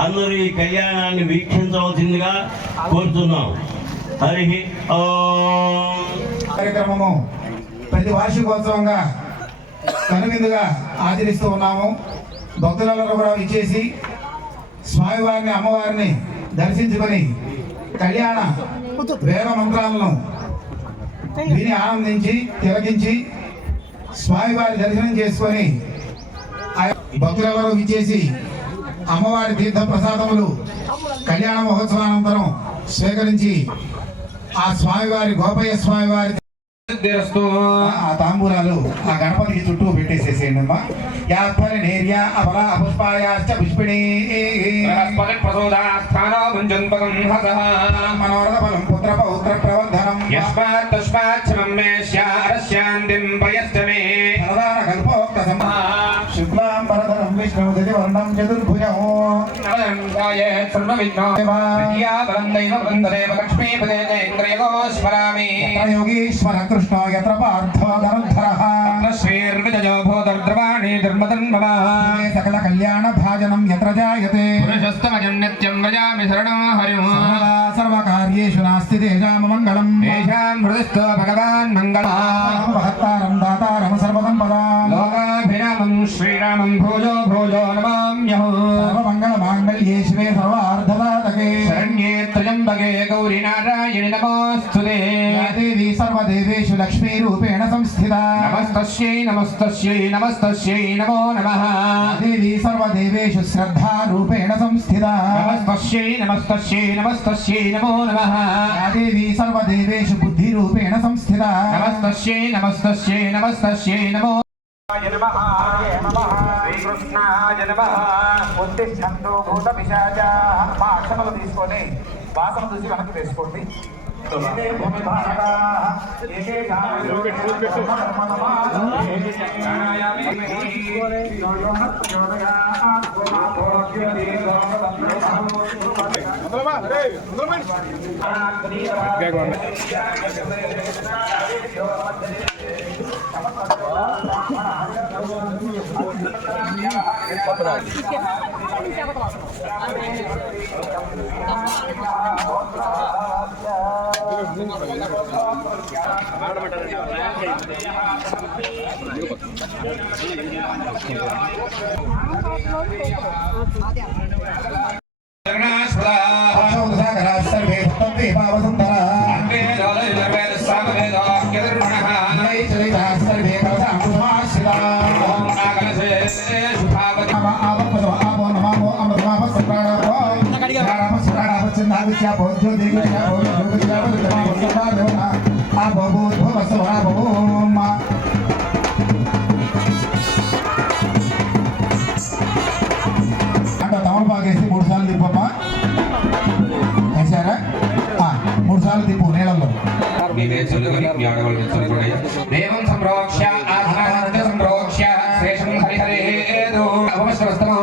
అందరూ ఈ కళ్యాణాన్ని వీక్షించవలసిందిగా కోరుతున్నాం. హరి కార్యక్రమము ప్రతి వార్షికోత్సవంగా కనువిందుగా ఆచరిస్తూ ఉన్నాము. భక్తులలో కూడా ఇచ్చేసి స్వామివారిని అమ్మవారిని దర్శించుకొని కళ్యాణ వేద మంత్రాలను విని ఆనందించి తిలకించి స్వామివారి దర్శనం చేసుకొని ఆ భక్తులెవరూ ఇచ్చేసి అమ్మవారి తీర్థ ప్రసాదములు కళ్యాణ మహోత్సవానంతరం స్వీకరించి ఆ స్వామివారి గోపయ్య స్వామివారి ఆ తాంబూలాలు ఆ గణపతికి చుట్టూ పెట్టేసేసేయండి అమ్మా యాపరి నేర్య అబల అపుష్పాయాశ్చ పుష్పిణీ. మనోరథ ఫలం పుత్ర పౌత్ర ప్రవర్ధనం. ప్రధాన కల్పోక్త సంహా శుక్లాం పరధరం విష్ణు వర్ణం చతుర్భుజం స్మరామి యత్ర विष्णु दिवर्ण चतुर्भुजो लक्ष्मीपदेन्द्रयोस्मरामि योगीश्वर कृष्ण यत्र पार्थो धनुर्धरः। श्रीर्विजयो भूतर्द्रवाणी धर्मतन्ममा सकलकल्याणभाजनं यत्र जायते। पुरुषस्तमजं नित्यं व्रजामि शरणं हरिं सर्वकार्येषु नास्ति तेषां मङ्गलं येषां हृदयस्थो भगवान् मङ्गलः। महत्तारं दातारं सर्वसम्पदाम्। శ్రీరామం భోజో భోజో నమామ్యహం సర్వమంగళ మాంగళ్యే శివే సర్వార్ధదాతకే శరణ్యే త్రయంబకే గౌరీ నారాయణి నమోస్తుతే యా దేవి సర్వదేవేషు లక్ష్మీ రూపేణ సంస్థితా నమస్తస్యై నమస్తస్యై నమస్తస్యై నమో నమః యా దేవి సర్వదేవేషు శ్రద్ధా రూపేణ సంస్థితా నమస్తస్యై నమస్తస్యై నమస్తస్యై నమో నమః యా దేవి సర్వదేవేషు శ్రీకృష్ణాయ నమః ఉద్దిష్టంతో భూత పిశాచ మా అక్షమలు తీసుకొని వాసన చూసి వెనక్కి వేసుకోండి. ఏదే சர்வே சர்வே பாவசந்தரா அன்பே கெதர் आदित्या बौद्धो देवी क्या बौद्धो देवी क्या बौद्धो देवी क्या बौद्धो మూడు సార్లు తిప్పమ్మ వేసారా మూడు సార్లు తిప్పు నీళ్ళల్లో దేవం సంప్రోక్ష్య ఆత్మ హరిహరే అవమశ్వస్తమో